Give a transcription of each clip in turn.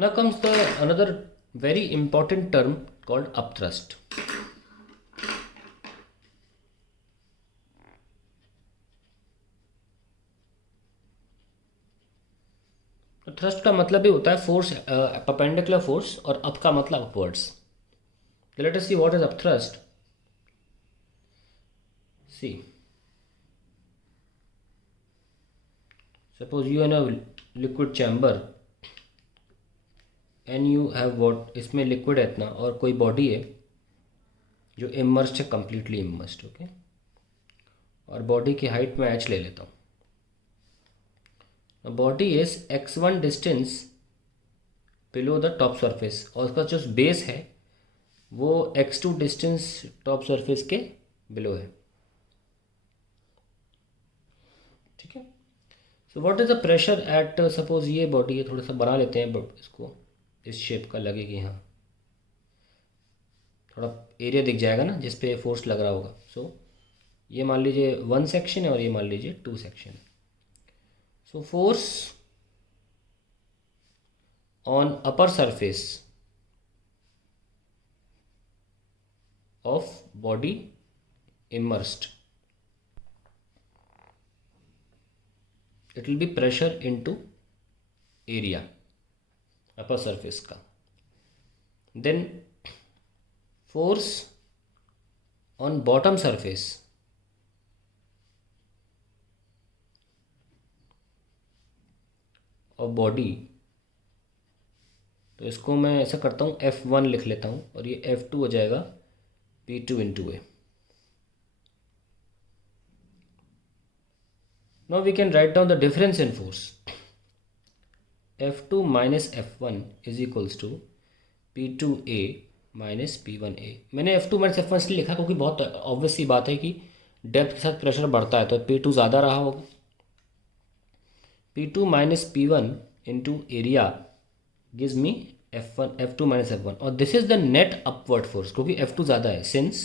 Now comes the another very important term called upthrust. Thrust का मतलब ही होता है फोर्स, परपेंडिकुलर फोर्स, और अप का मतलब upwards. Let us see what is upthrust. See, suppose you in a liquid chamber and you have what, इसमें liquid है इतना और कोई बॉडी है जो इमर्स्ड है, कंप्लीटली इमर्स्ड. ओके, और बॉडी की हाइट में h ले लेता हूँ. Body is x1 distance below the top surface, और उसका जो बेस है वो x2 डिस्टेंस टॉप सरफेस के बिलो है. ठीक है. So what is the pressure at, suppose ये बॉडी है, थोड़ा सा बना लेते हैं इसको, इस शेप का लगेगी. यहाँ थोड़ा एरिया दिख जाएगा ना जिस पे फोर्स लग रहा होगा. सो ये मान लीजिए 1 सेक्शन है और ये मान लीजिए 2 सेक्शन है. So force on upper surface of body immersed, it will be pressure into area upper surface का. Then force on bottom surface और बॉडी, तो इसको मैं ऐसा करता हूँ F1 लिख लेता हूँ और ये F2 हो जाएगा P2 into A. Now we can write down the difference in force. F2 minus F1 is equals to P2A minus P1A. मैंने F2 माइनस F1 इसलिए लिखा क्योंकि बहुत ऑब्वियस सी बात है कि डेप्थ के साथ प्रेशर बढ़ता है तो P2 ज़्यादा रहा होगा. P2 minus P1 into area gives me F1, F2 minus F1, और this is the net upward force क्योंकि F2 ज़्यादा है. Since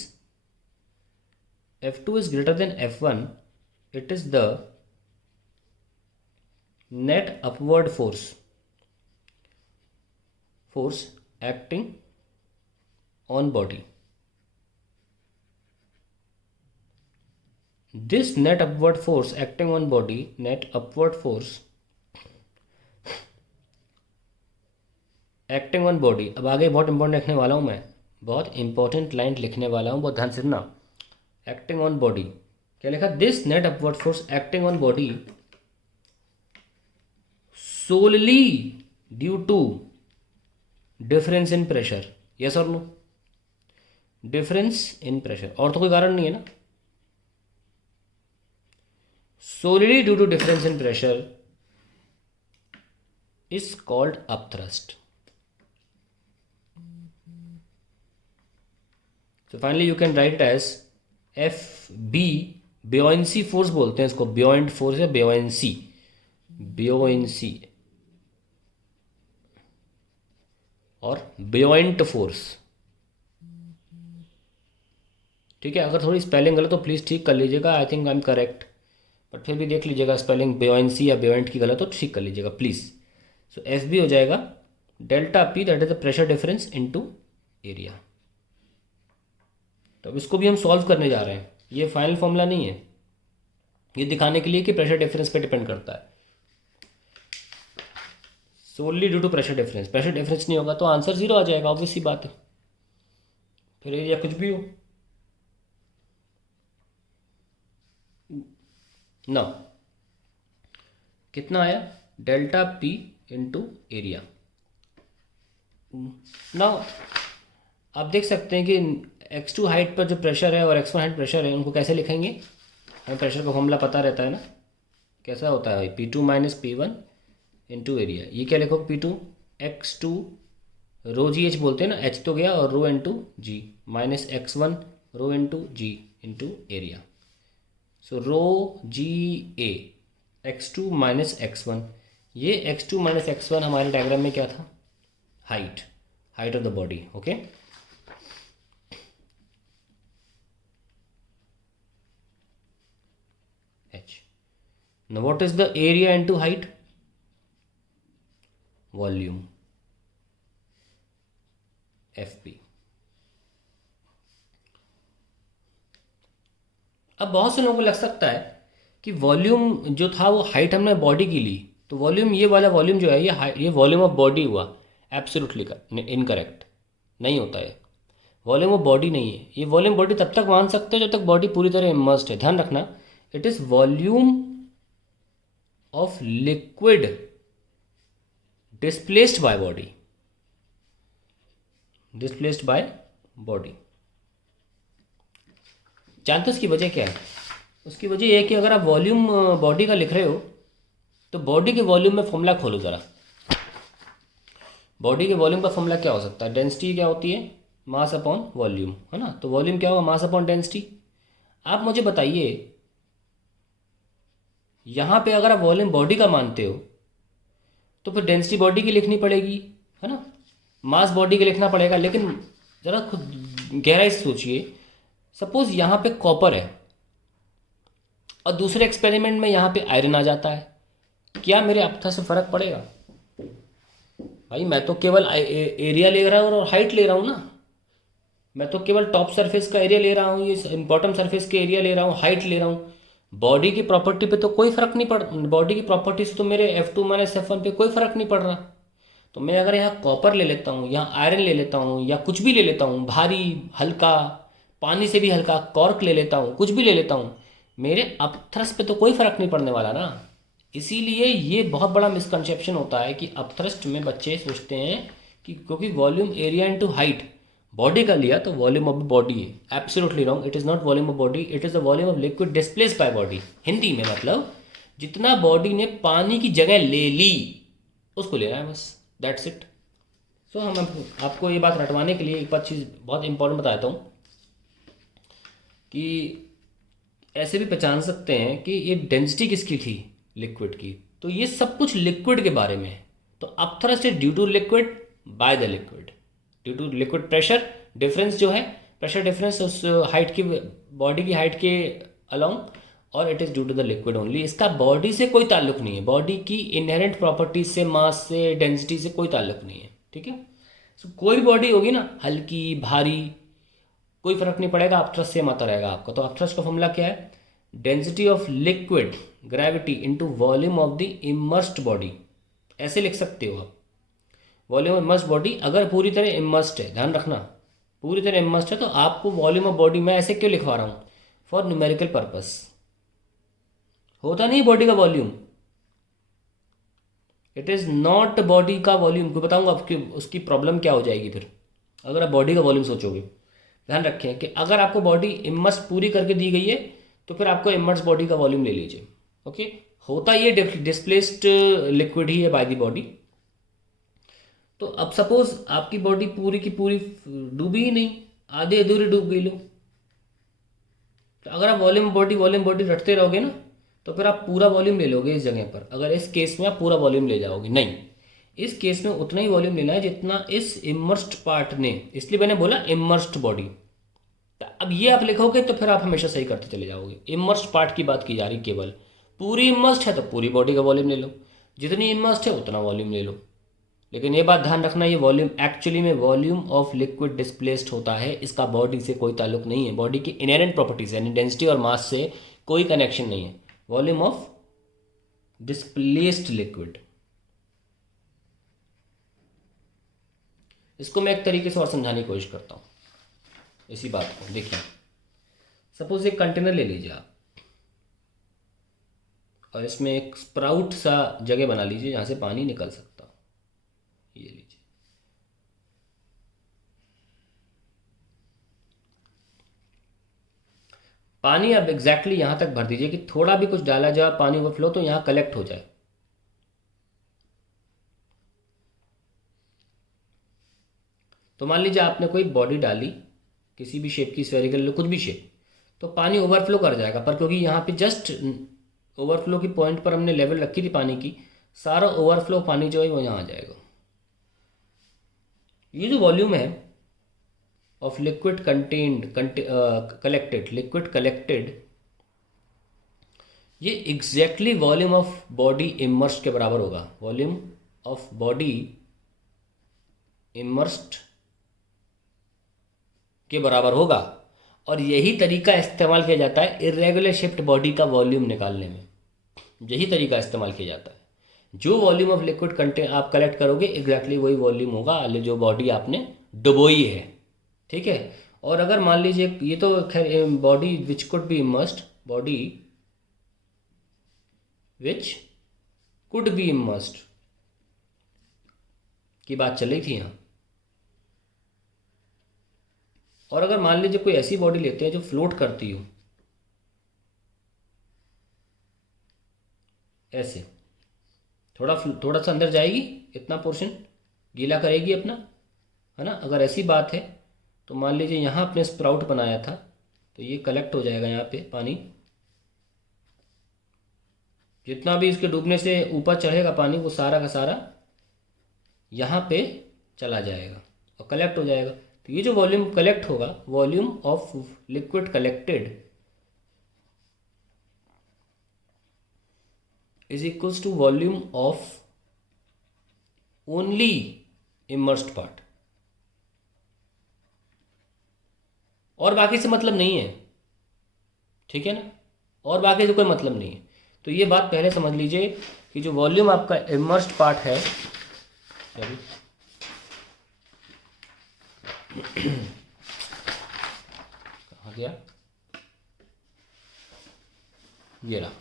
F2 is greater than F1, it is the net upward force acting on body. This net upward force acting on body, net upward force acting on body. अब आगे बहुत important लिखने वाला हूँ मैं, बहुत इंपॉर्टेंट लाइन लिखने वाला हूँ, बहुत ध्यान से सुनना. एक्टिंग ऑन बॉडी क्या लिखा? This net upward force acting on body solely due to difference in pressure. Yes और नो? डिफरेंस इन प्रेशर, और तो कोई कारण नहीं है ना. solely due to difference in pressure is called upthrust. So finally you can write it as FB, buoyancy force बोलते हैं इसको, buoyant force या buoyancy और buoyant force. ठीक है, अगर थोड़ी स्पेलिंग गलत तो प्लीज़ ठीक कर लीजिएगा. I think I am correct, but फिर भी देख लीजिएगा स्पेलिंग buoyancy या buoyant की गलत हो तो ठीक कर लीजिएगा प्लीज़. सो एफ बी हो जाएगा delta P, that is the pressure difference into area. तो अब इसको भी हम सॉल्व करने जा रहे हैं. ये फाइनल फॉर्मूला नहीं है, ये दिखाने के लिए कि प्रेशर डिफरेंस पे डिपेंड करता है. So only due to pressure difference, pressure difference नहीं होगा तो आंसर 0 आ जाएगा, ऑब्वियस सी बात है. फिर एरिया कुछ भी हो. ना कितना आया? Delta P into area. ना आप देख सकते हैं कि x2 हाइट पर जो प्रेशर है और x1 हाइट प्रेशर है, उनको कैसे लिखेंगे? हमें प्रेशर का फॉर्मूला पता रहता है ना, कैसा होता है? P2 minus P1 into area. ये क्या लिखो? P2 x2 रो जी एच बोलते हैं ना, h तो गया, और रो इंटू जी, माइनस x1 रो इंटू जी इंटू एरिया. सो रो जी ए x2 माइनस x1. ये x2 माइनस x1 हमारे डायग्राम में क्या था? Height of the body. Okay, h. Now what is the area into height? Volume. FP। अब बहुत से लोगों को लग सकता है कि वॉल्यूम जो था वो हाइट हमने बॉडी की ली, तो वॉल्यूम, ये वाला वॉल्यूम जो है ये वॉल्यूम ऑफ बॉडी हुआ। एब्सोल्युटली इनकरेक्ट, नहीं होता है। वॉल्यूम ऑफ बॉडी नहीं है ये। वॉल्यूम बॉडी तब तक मान सकते हो जब तक बॉडी पूरी तरह इमर्स्ड है। ध्यान रखना, it is volume of liquid displaced by body, displaced by body. जानते हो उसकी वजह क्या है? उसकी वजह यह है कि अगर आप वॉल्यूम बॉडी का लिख रहे हो तो बॉडी के वॉल्यूम में फॉर्मूला खोलो ज़रा। बॉडी के वॉल्यूम का फॉर्मूला क्या हो सकता है? डेंसिटी क्या होती है? मास अपॉन वॉल्यूम, है ना। तो वॉल्यूम क्या होगा? Mass upon density. आप मुझे बताइए, यहाँ पे अगर आप वॉल्यूम बॉडी का मानते हो तो फिर डेंसिटी बॉडी की लिखनी पड़ेगी, है ना। मास बॉडी का लिखना पड़ेगा। लेकिन ज़रा खुद गहराई से सोचिए, सपोज यहाँ पे कॉपर है और दूसरे एक्सपेरिमेंट में यहाँ पे आयरन आ जाता है, क्या मेरे अपथा से फ़र्क पड़ेगा? भाई मैं तो केवल एरिया ले रहा हूँ और हाइट ले रहा हूँ ना। मैं तो केवल टॉप सरफेस का एरिया ले रहा हूँ, ये बॉटम सरफेस के एरिया ले रहा हूँ, हाइट ले रहा हूँ। बॉडी की प्रॉपर्टी पे तो कोई फ़र्क नहीं पड़, बॉडी की प्रॉपर्टी से तो मेरे F2 माइनस F1 पे कोई फ़र्क नहीं पड़ रहा। तो मैं अगर यहाँ कॉपर ले लेता हूँ, यहाँ आयरन ले लेता हूँ, या कुछ भी ले लेता हूँ, भारी हल्का, पानी से भी हल्का, कॉर्क ले लेता हूँ, कुछ भी ले लेता हूँ, मेरे अपथ्रस्ट पे तो कोई फ़र्क नहीं पड़ने वाला ना। इसीलिए ये बहुत बड़ा मिसकंसेप्शन होता है कि अपथ्रस्ट में बच्चे सोचते हैं कि क्योंकि volume area into height body का लिया तो वॉल्यूम ऑफ बॉडी है। Absolutely wrong. It is not volume of body, it is the volume of liquid displaced by body. Hindi में मतलब जितना बॉडी ने पानी की जगह ले ली उसको ले रहा है, बस, दैट्स इट। सो हम आपको ये बात रटवाने के लिए एक बात चीज़ बहुत इंपॉर्टेंट बताता हूँ कि ऐसे भी पहचान सकते हैं कि ये डेंसिटी किसकी थी? लिक्विड की। तो ये सब कुछ लिक्विड के बारे में है। तो upthrust is due to liquid by the liquid, due to liquid pressure difference जो है, प्रेशर डिफरेंस उस हाइट की, बॉडी की हाइट के अलोंग, और it is due to the liquid only. इसका बॉडी से कोई ताल्लुक नहीं है, बॉडी की इनहेरेंट प्रॉपर्टीज से, मास से, डेंसिटी से कोई ताल्लुक नहीं है, ठीक है। सो कोई भी बॉडी होगी ना, हल्की, भारी, कोई फर्क नहीं पड़ेगा, अपथ्रस्ट सेम आता रहेगा आपका। तो अपथ्रस्ट का फॉर्मूला क्या है? Density of liquid gravity into volume of the immersed body. ऐसे लिख सकते हो आप, वॉल्यूम ऑफ इमर्स्ड बॉडी। अगर पूरी तरह इमर्स्ड है, ध्यान रखना, पूरी तरह इमर्स्ड है तो आपको वॉल्यूम ऑफ बॉडी, मैं ऐसे क्यों लिखवा रहा हूँ? For numerical purpose. होता नहीं बॉडी का volume, it is not body का वॉल्यूम। को बताऊंगा आपकी उसकी प्रॉब्लम क्या हो जाएगी फिर अगर आप बॉडी का वॉल्यूम सोचोगे। ध्यान रखें कि अगर आपको बॉडी इमर्स पूरी करके दी गई है तो फिर आपको इमर्स बॉडी का वॉल्यूम ले लीजिए, ओके। होता ये डिस्प्लेस्ड लिक्विड ही है बाय द बॉडी। तो अब सपोज आपकी बॉडी पूरी की पूरी डूबी ही नहीं, आधे अधूरी डूब गई लो, तो अगर आप वॉल्यूम बॉडी रटते रहोगे ना तो फिर आप पूरा वॉल्यूम ले लोगे इस जगह पर। अगर इस केस में आप पूरा वॉल्यूम ले जाओगे, नहीं, इस केस में उतना ही वॉल्यूम लेना है जितना इस इमर्स्ड पार्ट ने, इसलिए मैंने बोला इमर्स्ड बॉडी। अब ये आप लिखोगे तो फिर आप हमेशा सही करते चले जाओगे। इमर्स्ड पार्ट की बात की जा रही, केवल पूरी इमर्स्ड है तो पूरी बॉडी का वॉल्यूम ले लो, जितनी इमर्स्ड है उतना वॉल्यूम ले लो। लेकिन ये बात ध्यान रखना, ये वॉल्यूम एक्चुअली में वॉल्यूम ऑफ लिक्विड डिस्प्लेस्ड होता है, इसका बॉडी से कोई ताल्लुक नहीं है। बॉडी की इनहेरेंट प्रॉपर्टीज यानी डेंसिटी और मास से कोई कनेक्शन नहीं है। Volume of displaced liquid. इसको मैं एक तरीके से और समझाने की कोशिश करता हूँ इसी बात को। देखिए, सपोज एक कंटेनर ले लीजिए आप और इसमें एक स्प्राउट सा जगह बना लीजिए जहाँ से पानी निकल सकता हो। ये लीजिए, पानी अब एग्जैक्टली यहाँ तक भर दीजिए कि थोड़ा भी कुछ डाला जाए, पानी ओवरफ्लो तो यहाँ कलेक्ट हो जाए। तो मान लीजिए आपने कोई बॉडी डाली, किसी भी शेप की, स्फेरिकल, कुछ भी शेप, तो पानी ओवरफ्लो कर जाएगा। पर क्योंकि यहाँ पे जस्ट ओवरफ्लो की पॉइंट पर हमने लेवल रखी थी पानी की, सारा ओवरफ्लो पानी जो है वो यहाँ आ जाएगा। ये जो वॉल्यूम है of liquid contained collected, liquid collected, ये exactly volume of body immersed के बराबर होगा। वॉल्यूम ऑफ बॉडी इमर्स्ड के बराबर होगा। और यही तरीका इस्तेमाल किया जाता है इरेगुलर शेप्ड बॉडी का वॉल्यूम निकालने में। यही तरीका इस्तेमाल किया जाता है। जो वॉल्यूम ऑफ लिक्विड कंटेन आप कलेक्ट करोगे एग्जैक्टली वही वॉल्यूम होगा जो बॉडी आपने डुबोई है। ठीक है। और अगर मान लीजिए ये तो खैर body which could be immersed, body which could be immersed की बात चल रही थी यहाँ। और अगर मान लीजिए कोई ऐसी बॉडी लेते हैं जो फ्लोट करती हो, ऐसे थोड़ा सा अंदर जाएगी, इतना पोर्शन गीला करेगी अपना, है ना। अगर ऐसी बात है तो मान लीजिए यहाँ आपने स्प्राउट बनाया था, तो ये कलेक्ट हो जाएगा यहाँ पे पानी, जितना भी इसके डूबने से ऊपर चढ़ेगा पानी वो सारा का सारा यहाँ पे चला जाएगा और कलेक्ट हो जाएगा। तो ये जो वॉल्यूम कलेक्ट होगा, volume of liquid collected is equals to volume of only immersed part. और बाकी से मतलब नहीं है, ठीक है ना, और बाकी से कोई मतलब नहीं है। तो ये बात पहले समझ लीजिए कि जो वॉल्यूम आपका इमर्स्ड पार्ट है, कहाँ गया, ये रहा।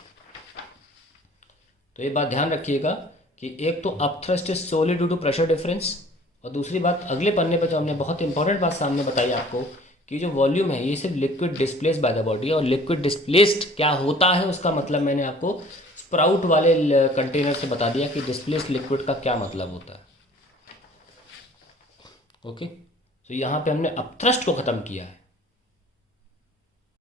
तो ये बात ध्यान रखिएगा कि एक तो upthrust is solely due to pressure difference, और दूसरी बात अगले पन्ने पर जो हमने बहुत इंपॉर्टेंट बात सामने बताई आपको कि जो वॉल्यूम है ये सिर्फ liquid displaced by the body. और लिक्विड डिस्प्लेस्ड क्या होता है उसका मतलब मैंने आपको स्प्राउट वाले कंटेनर से बता दिया कि डिस्प्लेस्ड लिक्विड का क्या मतलब होता है। ओके, तो यहाँ पे हमने अपथ्रस्ट को ख़त्म किया है।